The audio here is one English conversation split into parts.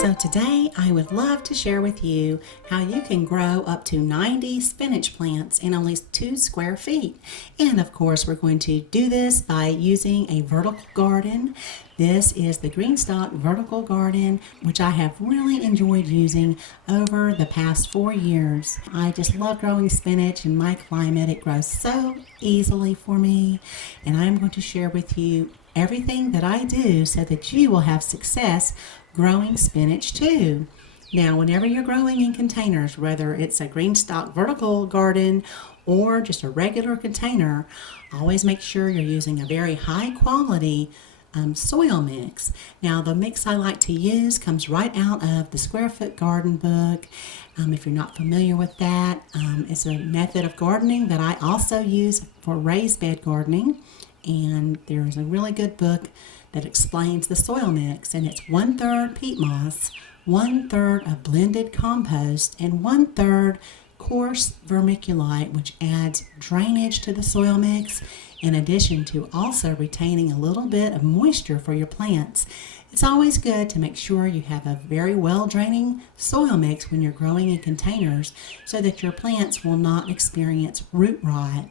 So today I would love to share with you how you can grow up to 90 spinach plants in only 2 square feet. And of course we're going to do this by using a vertical garden. This is the Greenstalk vertical garden, which I have really enjoyed using over the past 4 years. I just love growing spinach in my climate. It grows so easily for me, and I'm going to share with you everything that I do so that you will have success growing spinach too. Now, whenever you're growing in containers, whether it's a Greenstalk vertical garden or just a regular container, always make sure you're using a very high quality soil mix. Now, the mix I like to use comes right out of the Square Foot Garden book. If you're not familiar with that, it's a method of gardening that I also use for raised bed gardening. And there's a really good book that explains the soil mix, and it's 1/3 peat moss, 1/3 of blended compost, and 1/3 coarse vermiculite, which adds drainage to the soil mix in addition to also retaining a little bit of moisture for your plants. It's always good to make sure you have a very well draining soil mix when you're growing in containers so that your plants will not experience root rot.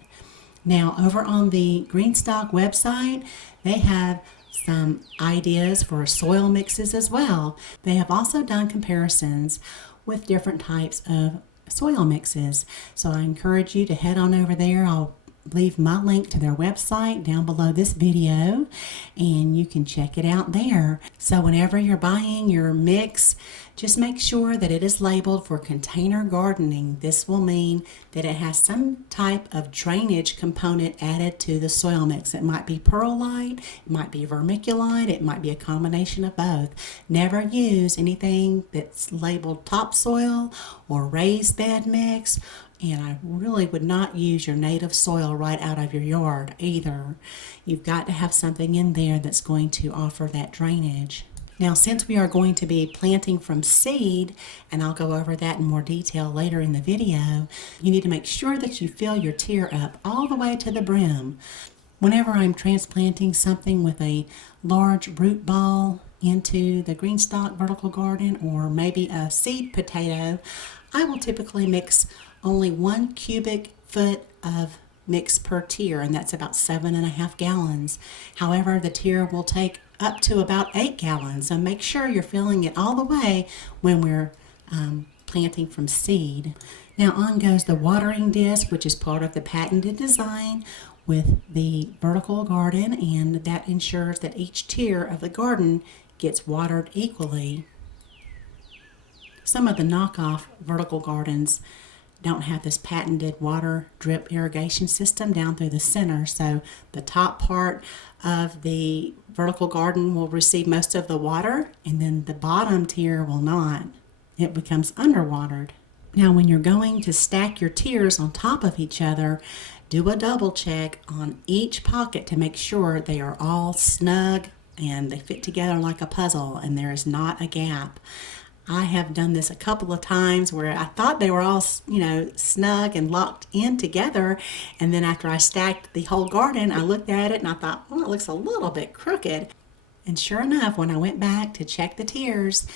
Now, over on the Greenstalk website, they have some ideas for soil mixes as well. They have also done comparisons with different types of soil mixes. So I encourage you to head on over there. I'll leave my link to their website down below this video, and you can check it out there. So whenever you're buying your mix, just make sure that it is labeled for container gardening. This will mean that it has some type of drainage component added to the soil mix. It might be perlite, it might be vermiculite, it might be a combination of both. Never use anything that's labeled topsoil or raised bed mix. And I really would not use your native soil right out of your yard either. You've got to have something in there that's going to offer that drainage. Now, since we are going to be planting from seed, and I'll go over that in more detail later in the video, you need to make sure that you fill your tier up all the way to the brim. Whenever I'm transplanting something with a large root ball into the Greenstalk vertical garden, or maybe a seed potato, I will typically mix only 1 cubic foot of mix per tier, and that's about 7.5 gallons. However, the tier will take up to about 8 gallons, so make sure you're filling it all the way when we're planting from seed. Now on goes the watering disc, which is part of the patented design with the vertical garden, and that ensures that each tier of the garden gets watered equally. Some of the knockoff vertical gardens don't have this patented water drip irrigation system down through the center, so the top part of the vertical garden will receive most of the water, and then the bottom tier will not. It becomes underwatered. Now, when you're going to stack your tiers on top of each other, do a double check on each pocket to make sure they are all snug and they fit together like a puzzle and there is not a gap. I have done this a couple of times where I thought they were all, snug and locked in together. And then after I stacked the whole garden, I looked at it and I thought, well, it looks a little bit crooked. And sure enough, when I went back to check the tiers,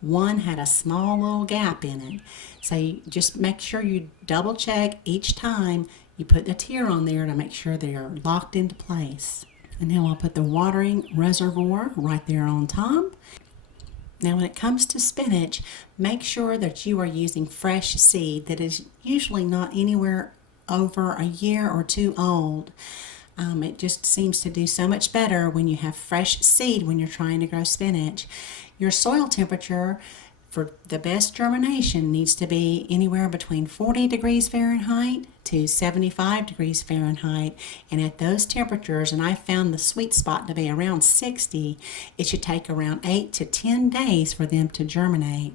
one had a small little gap in it. So you just make sure you double check each time you put the tier on there to make sure they are locked into place. And now I'll put the watering reservoir right there on top. Now, when it comes to spinach, make sure that you are using fresh seed that is usually not anywhere over a year or 2 old. It just seems to do so much better when you have fresh seed when you're trying to grow spinach. Your soil temperature for the best germination needs to be anywhere between 40 degrees Fahrenheit to 75 degrees Fahrenheit. And at those temperatures, and I found the sweet spot to be around 60, it should take around 8 to 10 days for them to germinate.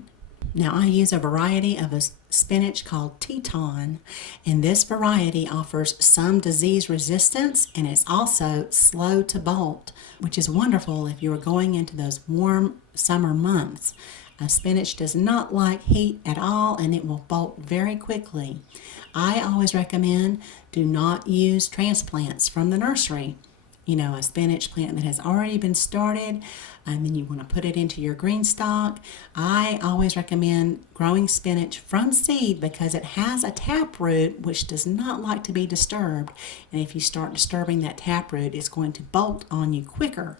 Now, I use a variety of a spinach called Teton, and this variety offers some disease resistance and is also slow to bolt, which is wonderful if you are going into those warm summer months. Spinach does not like heat at all, and it will bolt very quickly. I always recommend do not use transplants from the nursery. a spinach plant that has already been started, and then you want to put it into your Greenstalk. I always recommend growing spinach from seed because it has a taproot which does not like to be disturbed. And if you start disturbing that taproot, it's going to bolt on you quicker.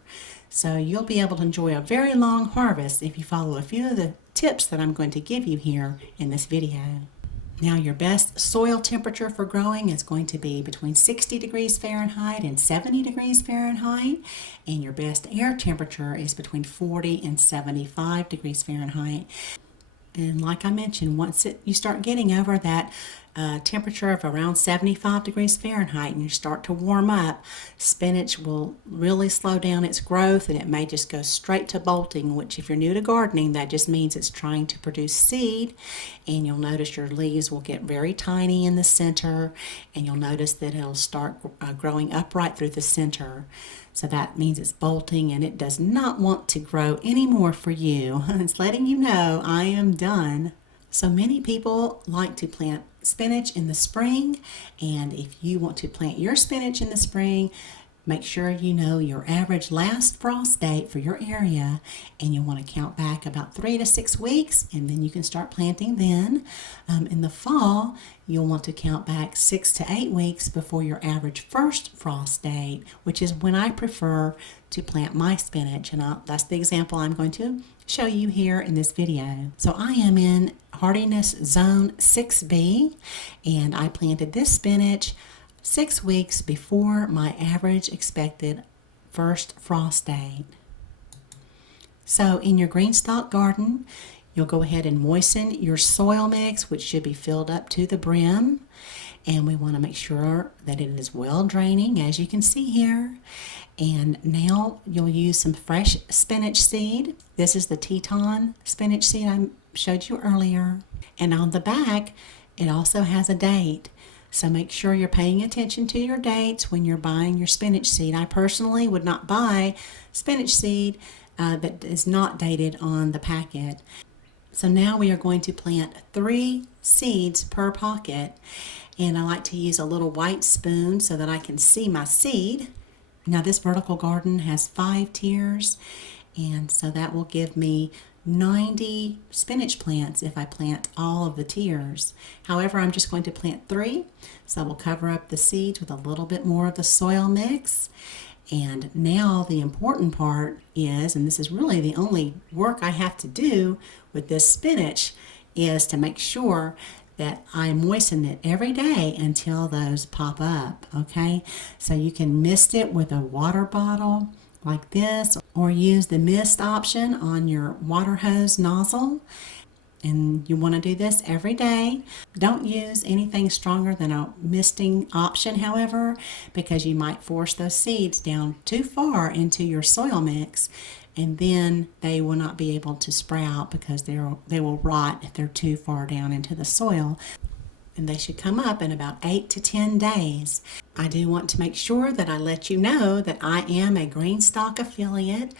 So you'll be able to enjoy a very long harvest if you follow a few of the tips that I'm going to give you here in this video. Now, your best soil temperature for growing is going to be between 60 degrees Fahrenheit and 70 degrees Fahrenheit, and your best air temperature is between 40 and 75 degrees Fahrenheit. And like I mentioned, once you start getting over that temperature of around 75 degrees Fahrenheit and you start to warm up, spinach will really slow down its growth, and it may just go straight to bolting, which if you're new to gardening, that just means it's trying to produce seed. And you'll notice your leaves will get very tiny in the center, and you'll notice that it'll start growing upright through the center. So that means it's bolting, and it does not want to grow anymore for you. It's letting you know I am done. So many people like to plant spinach in the spring, and if you want to plant your spinach in the spring, make sure you know your average last frost date for your area, and you want to count back about 3 to 6 weeks, and then you can start planting then. In the fall, you'll want to count back 6 to 8 weeks before your average first frost date, which is when I prefer to plant my spinach, and that's the example I'm going to show you here in this video. So I am in hardiness zone 6B, and I planted this spinach 6 weeks before my average expected first frost date. So in your Greenstalk garden, you'll go ahead and moisten your soil mix, which should be filled up to the brim. And we want to make sure that it is well draining, as you can see here. And now you'll use some fresh spinach seed. This is the Teton spinach seed I showed you earlier. And on the back, it also has a date. So make sure you're paying attention to your dates when you're buying your spinach seed. I personally would not buy spinach seed that is not dated on the packet. So now we are going to plant 3 seeds per pocket. And I like to use a little white spoon so that I can see my seed. Now this vertical garden has 5 tiers, and so that will give me 90 spinach plants if I plant all of the tiers. However, I'm just going to plant 3, so I will cover up the seeds with a little bit more of the soil mix. And now the important part is, and this is really the only work I have to do with this spinach, is to make sure that I moisten it every day until those pop up, okay? So you can mist it with a water bottle like this, or use the mist option on your water hose nozzle. And you want to do this every day. Don't use anything stronger than a misting option, however, because you might force those seeds down too far into your soil mix, and then they will not be able to sprout because they will rot if they're too far down into the soil. And they should come up in about 8 to 10 days. I do want to make sure that I let you know that I am a Greenstalk affiliate,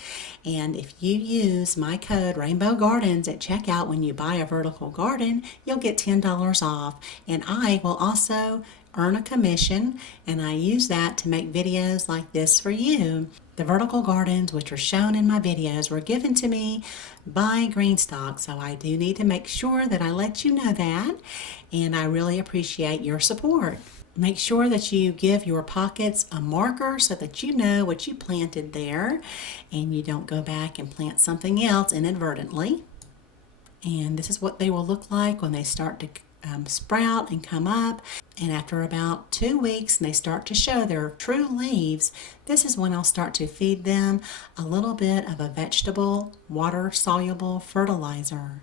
and if you use my code Rainbow Gardens at checkout when you buy a vertical garden, you'll get $10 off, and I will also earn a commission, and I use that to make videos like this for you. The vertical gardens, which are shown in my videos, were given to me by Greenstalk, so I do need to make sure that I let you know that, and I really appreciate your support. Make sure that you give your pockets a marker so that you know what you planted there, and you don't go back and plant something else inadvertently. And this is what they will look like when they start to sprout and come up, and after about 2 weeks and they start to show their true leaves, this is when I'll start to feed them a little bit of a vegetable water soluble fertilizer.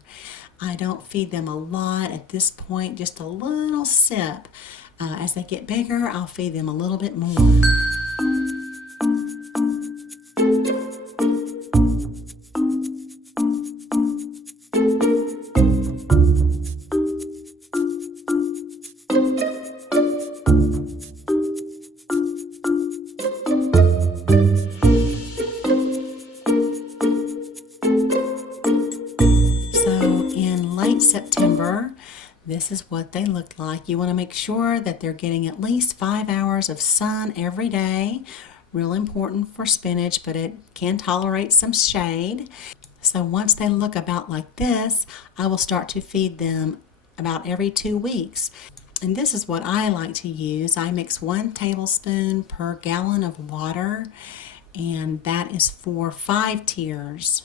I don't feed them a lot at this point, just a little sip. As they get bigger, I'll feed them a little bit more. September, this is what they look like. You want to make sure that they're getting at least 5 hours of sun every day, Real important for spinach, but it can tolerate some shade. So once they look about like this, I will start to feed them about every 2 weeks. And this is what I like to use. I mix 1 tablespoon per gallon of water, and that is for 5 tiers.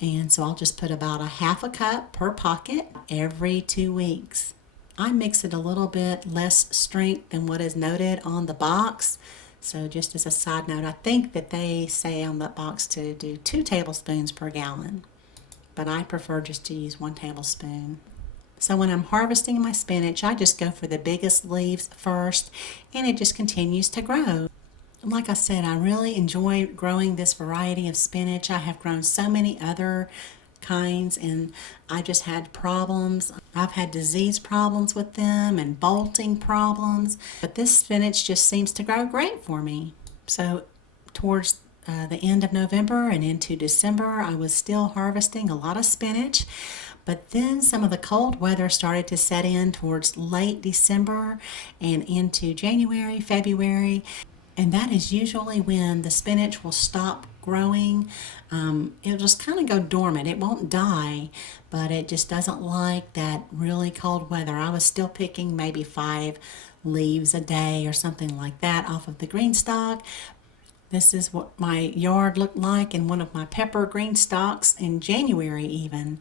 And so I'll just put about a half a cup per pocket every 2 weeks. I mix it a little bit less strength than what is noted on the box. So just as a side note, I think that they say on the box to do 2 tablespoons per gallon, but I prefer just to use 1 tablespoon. So when I'm harvesting my spinach, I just go for the biggest leaves first, and it just continues to grow. Like I said, I really enjoy growing this variety of spinach. I have grown so many other kinds, and I just had problems. I've had disease problems with them and bolting problems, but this spinach just seems to grow great for me. So towards the end of November and into December, I was still harvesting a lot of spinach. But then some of the cold weather started to set in towards late December and into January, February. And that is usually when the spinach will stop growing. It'll just kind of go dormant. It won't die, but it just doesn't like that really cold weather. I was still picking maybe 5 leaves a day or something like that off of the Greenstalk. This is what my yard looked like in one of my pepper green stalks in January even.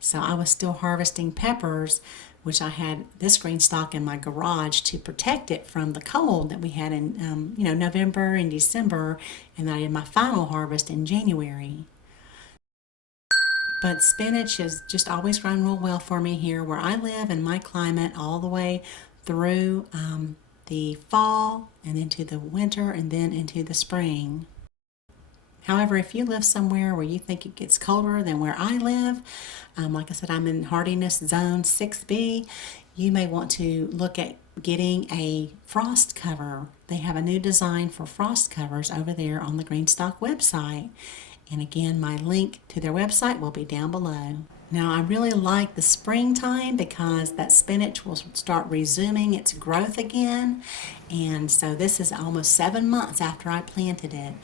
So I was still harvesting peppers, which I had this green stalk in my garage to protect it from the cold that we had in November and December, and I did my final harvest in January. But spinach has just always grown real well for me here where I live in my climate all the way through the fall and into the winter and then into the spring. However, if you live somewhere where you think it gets colder than where I live, like I said, I'm in hardiness zone 6B, you may want to look at getting a frost cover. They have a new design for frost covers over there on the Greenstalk website. And again, my link to their website will be down below. Now, I really like the springtime because that spinach will start resuming its growth again. And so this is almost 7 months after I planted it.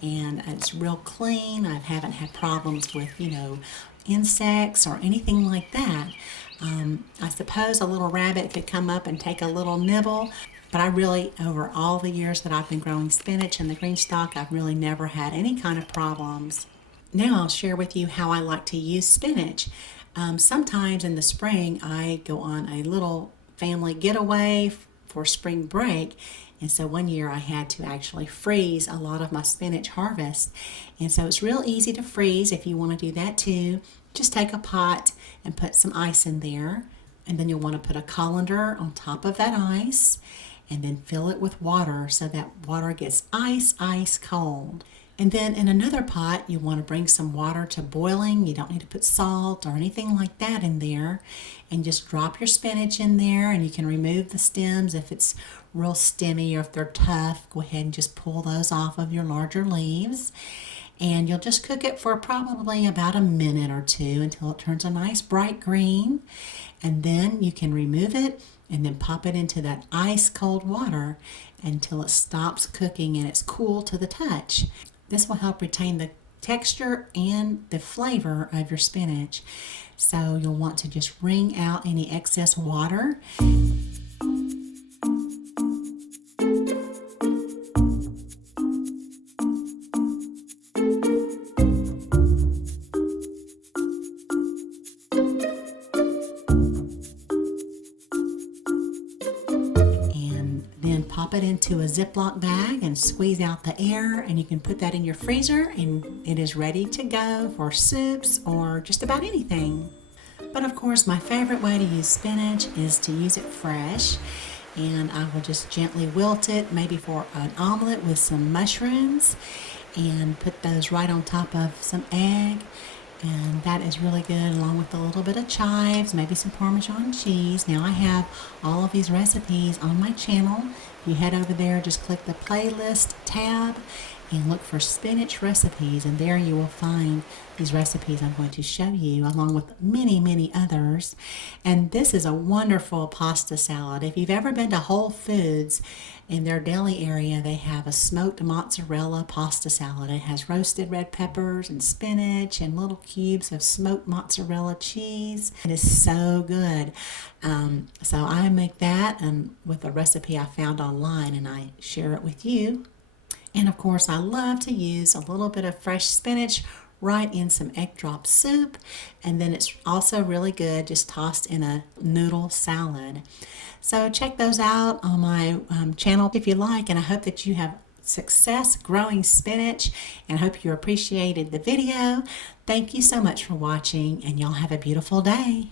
And it's real clean. I haven't had problems with, insects or anything like that. I suppose a little rabbit could come up and take a little nibble, but I really, over all the years that I've been growing spinach in the Greenstalk, I've really never had any kind of problems. Now I'll share with you how I like to use spinach. Sometimes in the spring I go on a little family getaway for spring break, and so one year I had to actually freeze a lot of my spinach harvest. And so it's real easy to freeze if you want to do that too. Just take a pot and put some ice in there, and then you'll want to put a colander on top of that ice and then fill it with water so that water gets ice cold. And then in another pot, you want to bring some water to boiling. You don't need to put salt or anything like that in there. And just drop your spinach in there, and you can remove the stems if it's real stemmy or if they're tough. Go ahead and just pull those off of your larger leaves. And you'll just cook it for probably about a minute or 2 until it turns a nice bright green. And then you can remove it and then pop it into that ice cold water until it stops cooking and it's cool to the touch. This will help retain the texture and the flavor of your spinach. So you'll want to just wring out any excess water. Pop it into a Ziploc bag and squeeze out the air, and you can put that in your freezer and it is ready to go for soups or just about anything. But of course, my favorite way to use spinach is to use it fresh, and I will just gently wilt it, maybe for an omelet with some mushrooms, and put those right on top of some egg. And that is really good, along with a little bit of chives, maybe some Parmesan cheese. Now I have all of these recipes on my channel. You head over there, just click the playlist tab, and look for spinach recipes, and there you will find these recipes I'm going to show you, along with many, many others. And this is a wonderful pasta salad. If you've ever been to Whole Foods, in their deli area, they have a smoked mozzarella pasta salad. It has roasted red peppers and spinach and little cubes of smoked mozzarella cheese. It is so good. So I make that with a recipe I found online, and I share it with you. And of course, I love to use a little bit of fresh spinach right in some egg drop soup, and then it's also really good just tossed in a noodle salad. So check those out on my channel if you like, and I hope that you have success growing spinach, and I hope you appreciated the video. Thank you so much for watching, and y'all have a beautiful day.